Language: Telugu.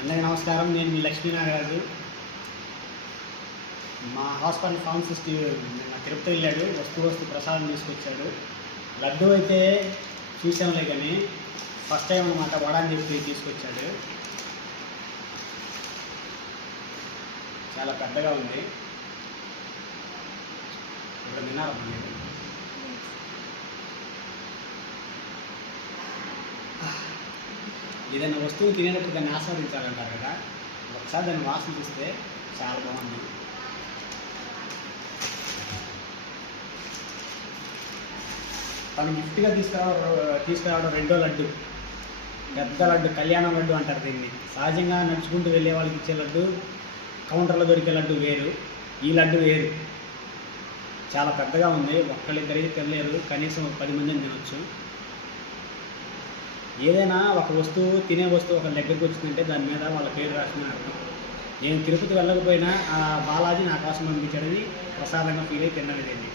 అందరికీ నమస్కారం. నేను మీ లక్ష్మీనాగరాజు. మా హాస్పిటల్ ఫార్మసిస్ట్ నిన్న తిరుపతి వెళ్ళాడు. వస్తు ప్రసాదం తీసుకొచ్చాడు. లడ్డు అయితే చూసాంలే, కానీ ఫస్ట్ టైం అనమాట వడ అని చెప్పి తీసుకొచ్చాడు. చాలా పెద్దగా ఉంది. ఇప్పుడు తినాలి. ఏదైనా వస్తువు తినేటప్పుడు దాన్ని ఆస్వాదించాలంటారు కదా, ఒకసారి దాన్ని వాసన చూస్తే చాలా బాగుంది. తను గిఫ్ట్గా తీసుకురావడం రెండో లడ్డు, పెద్ద లడ్డు, కళ్యాణం లడ్డు అంటారు దీన్ని. సహజంగా నడుచుకుంటూ వెళ్ళే వాళ్ళకి ఇచ్చే లడ్డు, కౌంటర్లో దొరికే లడ్డు వేరు, ఈ లడ్డు వేరు. చాలా పెద్దగా ఉంది. ఒక్కళ్ళిద్దరికి తినలేరు, కనీసం 10 మందిని తినొచ్చు. ఏదైనా ఒక వస్తువు, తినే వస్తువు ఒక దగ్గరికి వచ్చిందంటే దాని మీద వాళ్ళ పేరు రాసిన అర్థం. నేను తిరుపతి వెళ్ళకపోయినా ఆ బాలాజీ నా కోసం పంపించాడని ప్రసాదంగా ఫీల్ అయి తినలేదండి.